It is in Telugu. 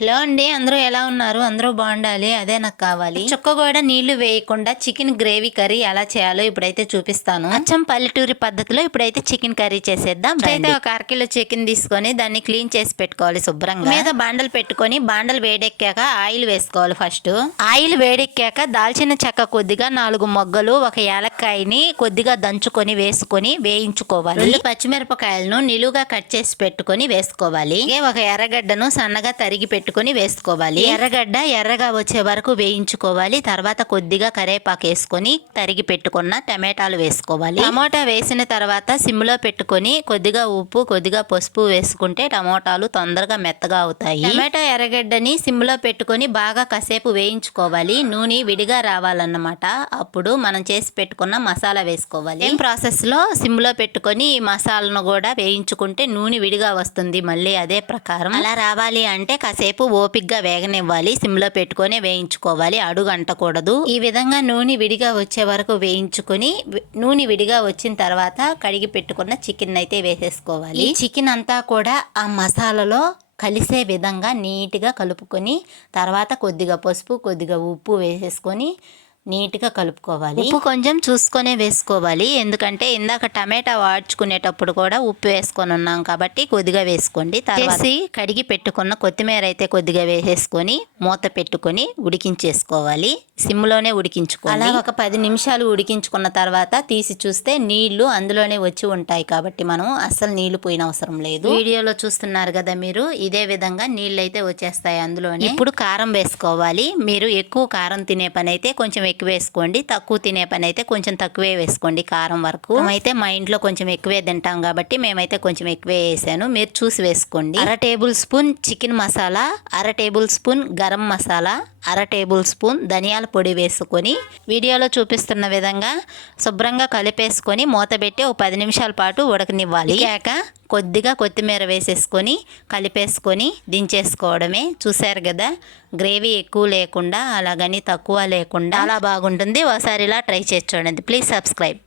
హలో అండి, అందరూ ఎలా ఉన్నారు? అందరూ బాగుండాలి, అదే నాకు కావాలి. చుక్క కూడా నీళ్లు వేయకుండా చికెన్ గ్రేవీ కర్రీ ఎలా చేయాలో ఇప్పుడైతే చూపిస్తాను. అచ్చం పల్లెటూరి పద్ధతిలో ఇప్పుడైతే చికెన్ కర్రీ చేసేద్దాం. అయితే ఒక అరకిలో చికెన్ తీసుకొని దాన్ని క్లీన్ చేసి పెట్టుకోవాలి శుభ్రంగా. మీద బాండలు పెట్టుకొని బాండలు వేడెక్కాక ఆయిల్ వేసుకోవాలి. ఫస్ట్ ఆయిల్ వేడెక్కాక దాల్చిన చెక్క కొద్దిగా 4 మొగ్గలు, ఒక యాలక్కాయని కొద్దిగా దంచుకొని వేసుకొని వేయించుకోవాలి. 2 పచ్చిమిరపకాయలను నిలువుగా కట్ చేసి పెట్టుకొని వేసుకోవాలి. ఒక ఎర్రగడ్డను సన్నగా తరిగి పెట్టుకొని వేసుకోవాలి. ఎర్రగడ్డ ఎర్రగా వచ్చే వరకు వేయించుకోవాలి. తర్వాత కొద్దిగా కరేపాకు వేసుకొని తరిగి పెట్టుకున్న టమాటాలు వేసుకోవాలి. టమోటా వేసిన తర్వాత సిమ్ లో పెట్టుకొని కొద్దిగా ఉప్పు కొద్దిగా పసుపు వేసుకుంటే టమోటాలు తొందరగా మెత్తగా అవుతాయి. టమాటా ఎర్రగడ్డని సిమ్ లో పెట్టుకొని బాగా కాసేపు వేయించుకోవాలి. నూనె విడిగా రావాలన్నమాట. అప్పుడు మనం చేసి పెట్టుకున్న మసాలా వేసుకోవాలి. ఈ ప్రాసెస్ లో సిమ్ లో పెట్టుకొని ఈ మసాలాను కూడా వేయించుకుంటే నూనె విడిగా వస్తుంది. మళ్ళీ అదే ప్రకారం అలా రావాలి అంటే కాసేపు ఓపిగ్గా వేగనివ్వాలి. సిమ్లో పెట్టుకొని వేయించుకోవాలి, అడుగు అంటకూడదు. ఈ విధంగా నూనె విడిగా వచ్చే వరకు వేయించుకొని నూనె విడిగా వచ్చిన తర్వాత కడిగి పెట్టుకున్న చికెన్ అయితే వేసేసుకోవాలి. ఈ చికెన్ అంతా కూడా ఆ మసాలాలో కలిసే విధంగా నీట్గా కలుపుకొని తర్వాత కొద్దిగా పసుపు కొద్దిగా ఉప్పు వేసేసుకొని నీట్గా కలుపుకోవాలి. ఉప్పు కొంచెం చూసుకొనే వేసుకోవాలి, ఎందుకంటే ఇందాక టమాటా వాడ్చుకునేటప్పుడు కూడా ఉప్పు వేసుకొని ఉన్నాం కాబట్టి కొద్దిగా వేసుకోండి. తర్వాత కడిగి పెట్టుకున్న కొత్తిమీర అయితే కొద్దిగా వేసేసుకొని మూత పెట్టుకొని ఉడికించేసుకోవాలి. సిమ్లోనే ఉడికించుకోవాలి. అలా ఒక 10 నిమిషాలు ఉడికించుకున్న తర్వాత తీసి చూస్తే నీళ్లు అందులోనే వచ్చి ఉంటాయి కాబట్టి మనం అస్సలు నీళ్లు పోయిన అవసరం లేదు. వీడియోలో చూస్తున్నారు కదా మీరు, ఇదే విధంగా నీళ్ళు అయితే వచ్చేస్తాయి అందులోనే. ఇప్పుడు కారం వేసుకోవాలి. మీరు ఎక్కువ కారం తినే పని అయితే కొంచెం ఎక్కువ వేసుకోండి, తక్కువ తినే పని అయితే కొంచెం తక్కువే వేసుకోండి. కారం వరకు అయితే మా ఇంట్లో కొంచెం ఎక్కువే తింటాం కాబట్టి మేమైతే కొంచెం ఎక్కువే వేసాను, మీరు చూసి వేసుకోండి. 1/2 table spoon chicken masala, 1/2 table spoon garam masala, 1/2 table spoon ధనియాల పొడి వేసుకొని వీడియోలో చూపిస్తున్న విధంగా శుభ్రంగా కలిపేసుకొని మూతబెట్టి ఒక 10 నిమిషాల పాటు ఉడకనివ్వాలి. కొద్దిగా కొత్తిమీర వేసేసుకొని కలిపేసుకొని దించేసుకోవడమే. చూసారు కదా, గ్రేవీ ఎక్కువ లేకుండా అలాగని తక్కువ లేకుండా చాలా బాగుంటుంది. ఒకసారి ఇలా ట్రై చేసి చూడండి. Please subscribe.